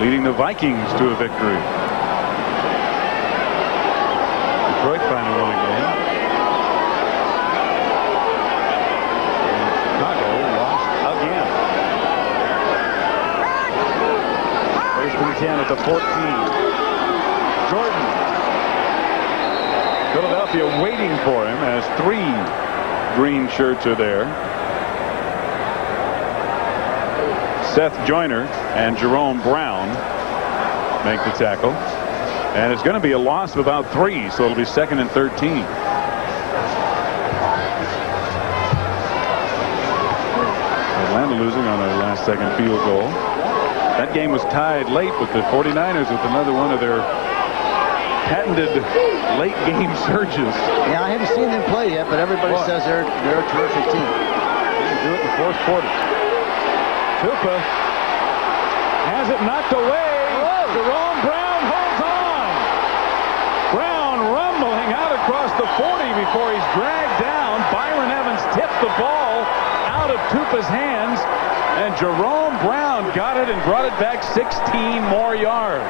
leading the Vikings to a victory. Detroit finally won a game. And Chicago lost again. First and 10 at the 14. Jordan. Philadelphia waiting for him as 3 green shirts are there. Seth Joyner and Jerome Brown make the tackle. And it's going to be a loss of about 3, so it'll be 2nd and 13. Atlanta losing on a last-second field goal. That game was tied late with the 49ers with another one of their patented late-game surges. Yeah, I haven't seen them play yet, but everybody says they're a terrific team. They do it in the 4th quarter. Tupa has it knocked away. Whoa. Jerome Brown holds on. Brown rumbling out across the 40 before he's dragged down. Byron Evans tipped the ball out of Tupa's hands, and Jerome Brown got it and brought it back 16 more yards.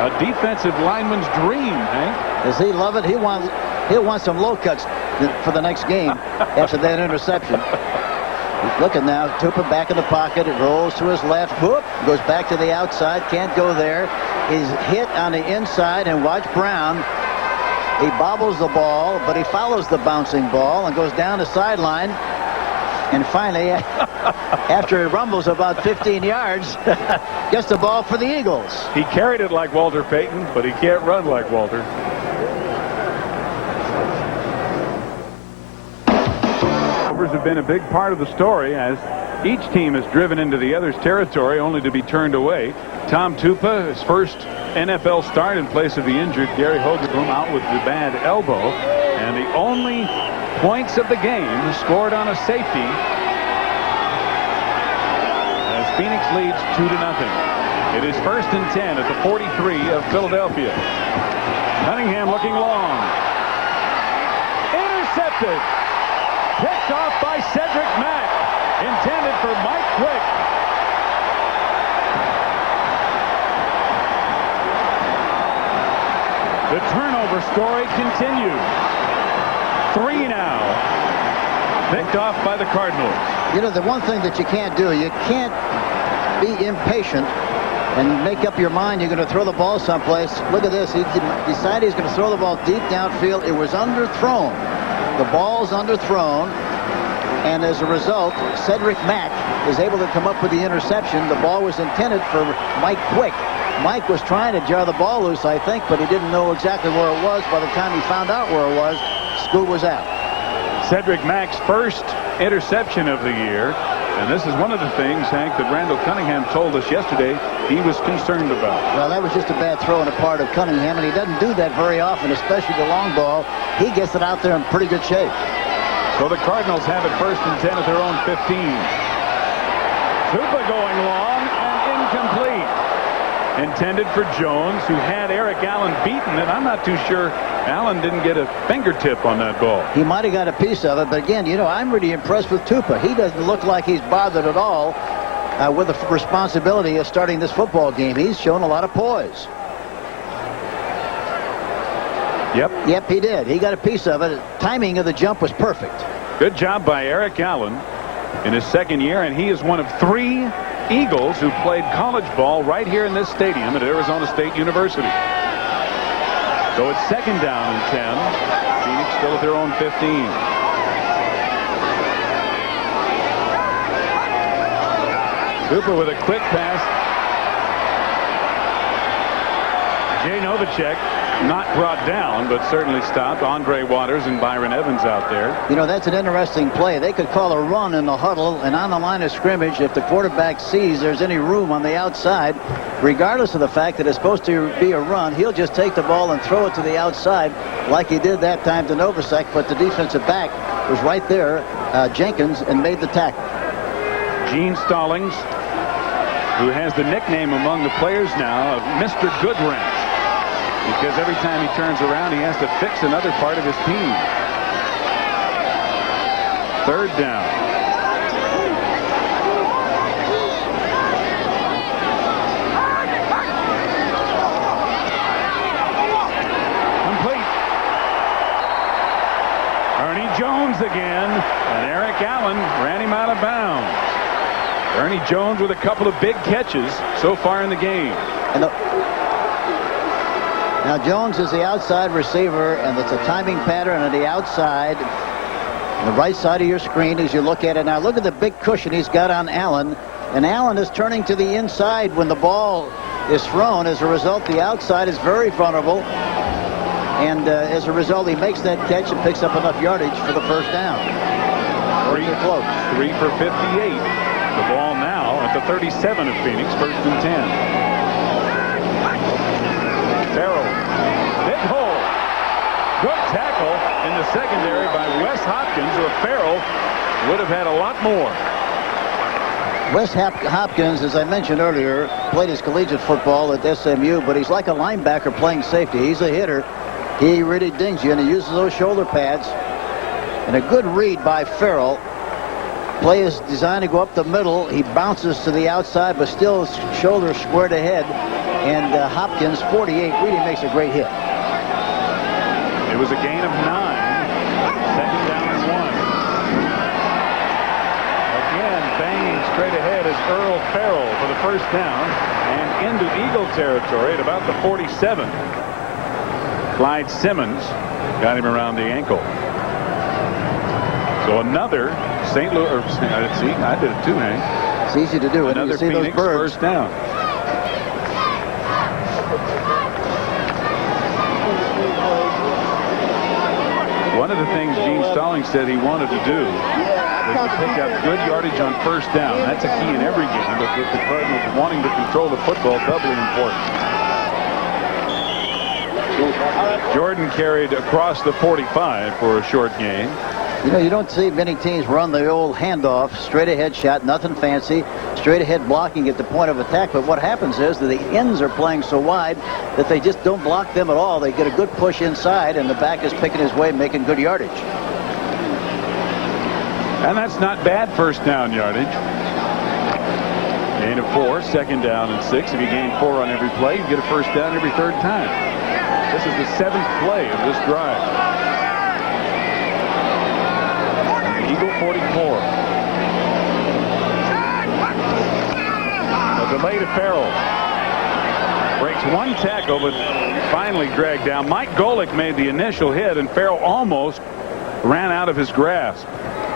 A defensive lineman's dream, Hank. Does he love it? He'll want some low cuts for the next game after that interception. He's looking now. Tupa back in the pocket. It rolls to his left. Whoop. Goes back to the outside. Can't go there. He's hit on the inside. And watch Brown. He bobbles the ball, but he follows the bouncing ball and goes down the sideline. And finally, after it rumbles about 15 yards, gets the ball for the Eagles. He carried it like Walter Payton, but he can't run like Walter. Have been a big part of the story as each team has driven into the other's territory only to be turned away. Tom Tupa, his first NFL start in place of the injured Gary Hogan, out with the bad elbow, and the only points of the game scored on a safety as Phoenix leads 2-0. It is 1st and 10 at the 43 of Philadelphia. Cunningham looking long. Intercepted. Picked off by Cedric Mack. Intended for Mike Quick. The turnover story continues. 3 now. Picked off by the Cardinals. You know, the one thing that you can't do, you can't be impatient and make up your mind you're going to throw the ball someplace. Look at this. He decided he's going to throw the ball deep downfield. It was underthrown. The ball's underthrown, and as a result, Cedric Mack is able to come up with the interception. The ball was intended for Mike Quick. Mike was trying to jar the ball loose, I think, but he didn't know exactly where it was. By the time he found out where it was, school was out. Cedric Mack's first interception of the year, and this is one of the things, Hank, that Randall Cunningham told us yesterday he was concerned about. Well, that was just a bad throw on the part of Cunningham, and he doesn't do that very often, especially the long ball. He gets it out there in pretty good shape. So the Cardinals have it 1st and 10 at their own 15. Tupa going long and incomplete. Intended for Jones, who had Eric Allen beaten, and I'm not too sure Allen didn't get a fingertip on that ball. He might have got a piece of it, but again, you know, I'm really impressed with Tupa. He doesn't look like he's bothered at all with the responsibility of starting this football game. He's shown a lot of poise. Yep, he did. He got a piece of it. Timing of the jump was perfect. Good job by Eric Allen in his 2nd year, and he is one of 3 Eagles who played college ball right here in this stadium at Arizona State University. So it's 2nd down and 10. Phoenix still at their own 15. Tupa with a quick pass. Jay Novacek not brought down, but certainly stopped. Andre Waters and Byron Evans out there. You know, that's an interesting play. They could call a run in the huddle, and on the line of scrimmage, if the quarterback sees there's any room on the outside, regardless of the fact that it's supposed to be a run, he'll just take the ball and throw it to the outside like he did that time to Novacek, but the defensive back was right there, Jenkins, and made the tackle. Gene Stallings, who has the nickname among the players now of Mr. Goodwrench, because every time he turns around, he has to fix another part of his team. 3rd down. Jones again, and Eric Allen ran him out of bounds. Ernie Jones with a couple of big catches so far in the game. Now Jones is the outside receiver, and it's a timing pattern on the outside, the right side of your screen as you look at it. Now look at the big cushion he's got on Allen, and Allen is turning to the inside when the ball is thrown. As a result, the outside is very vulnerable, and as a result, he makes that catch and picks up enough yardage for the first down. 3 for 58. The ball now at the 37 of Phoenix, 1st and 10. Farrell, big hole. Good tackle in the secondary by Wes Hopkins, or Farrell would have had a lot more. Wes Hopkins, as I mentioned earlier, played his collegiate football at SMU, but he's like a linebacker playing safety. He's a hitter. He really dings you, and he uses those shoulder pads. And a good read by Farrell. Play is designed to go up the middle. He bounces to the outside, but still his shoulders squared ahead. And Hopkins, 48, really makes a great hit. It was a gain of 9. 2nd down and 1. Again, banging straight ahead is Earl Farrell for the first down, and into Eagle territory at about the 47. Clyde Simmons got him around the ankle. So another St. Louis, or see, I did it too, Hank. It's easy to do. Another you see Phoenix those birds. first down. One of the things Gene Stallings said he wanted to do was to pick up good yardage on first down. That's a key in every game, but with the Cardinals wanting to control the football, doubly important. Jordan carried across the 45 for a short gain. You know, you don't see many teams run the old handoff, straight ahead shot, nothing fancy, straight ahead blocking at the point of attack. But what happens is that the ends are playing so wide that they just don't block them at all. They get a good push inside, and the back is picking his way, making good yardage. And that's not bad first down yardage. Gain of 4, 2nd down and 6. If you gain 4 on every play, you get a first down every 3rd time. This is the 7th play of this drive. Eagle 44. A delay to Farrell. Breaks one tackle, but finally dragged down. Mike Golick made the initial hit, and Farrell almost ran out of his grasp.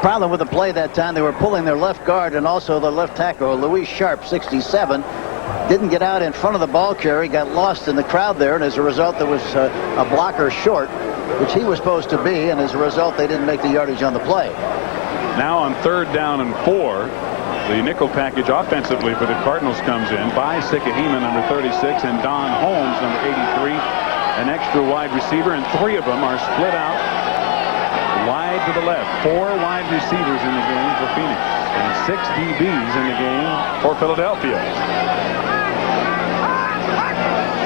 Problem with the play that time, they were pulling their left guard and also the left tackle, Louis Sharp, 67. Didn't get out in front of the ball carrier, got lost in the crowd there, and as a result, there was a blocker short, which he was supposed to be, and as a result, they didn't make the yardage on the play. Now on 3rd down and 4, the nickel package offensively for the Cardinals comes in by Sikahema, number 36, and Don Holmes, number 83, an extra wide receiver, and 3 of them are split out wide to the left. 4 wide receivers in the game for Phoenix, and 6 DBs in the game for Philadelphia.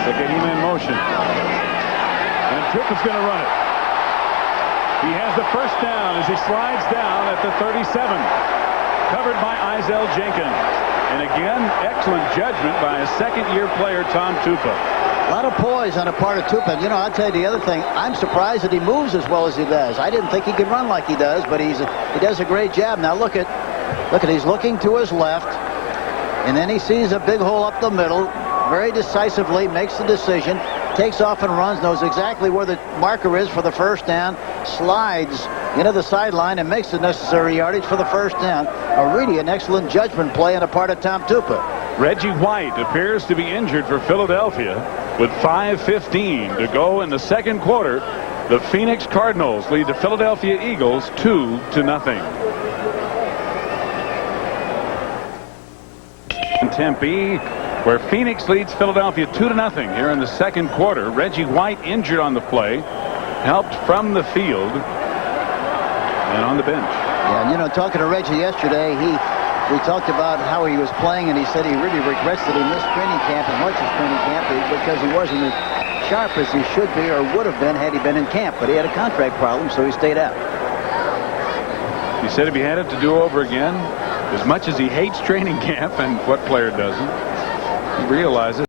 Sikahema in motion, and Tripp is going to run it. He has the first down as he slides down at the 37. Covered by Izell Jenkins. And again, excellent judgment by a second-year player, Tom Tupa. A lot of poise on the part of Tupa. You know, I'll tell you the other thing. I'm surprised that he moves as well as he does. I didn't think he could run like he does, but he does a great job. Now look at, he's looking to his left, and then he sees a big hole up the middle. Very decisively makes the decision, takes off and runs, knows exactly where the marker is for the first down, slides into the sideline and makes the necessary yardage for the first down. Really an excellent judgment play on the part of Tom Tupa. Reggie White appears to be injured for Philadelphia with 5:15 to go in the 2nd quarter. The Phoenix Cardinals lead the Philadelphia Eagles 2-0. In Tempe, where Phoenix leads Philadelphia 2-0 here in the 2nd quarter. Reggie White injured on the play, helped from the field and on the bench. Yeah, you know, talking to Reggie yesterday, we talked about how he was playing, and he said he really regrets that he missed training camp as much as training camp because he wasn't as sharp as he should be or would have been had he been in camp. But he had a contract problem, so he stayed out. He said if he had it to do over again, as much as he hates training camp, and what player doesn't, he realizes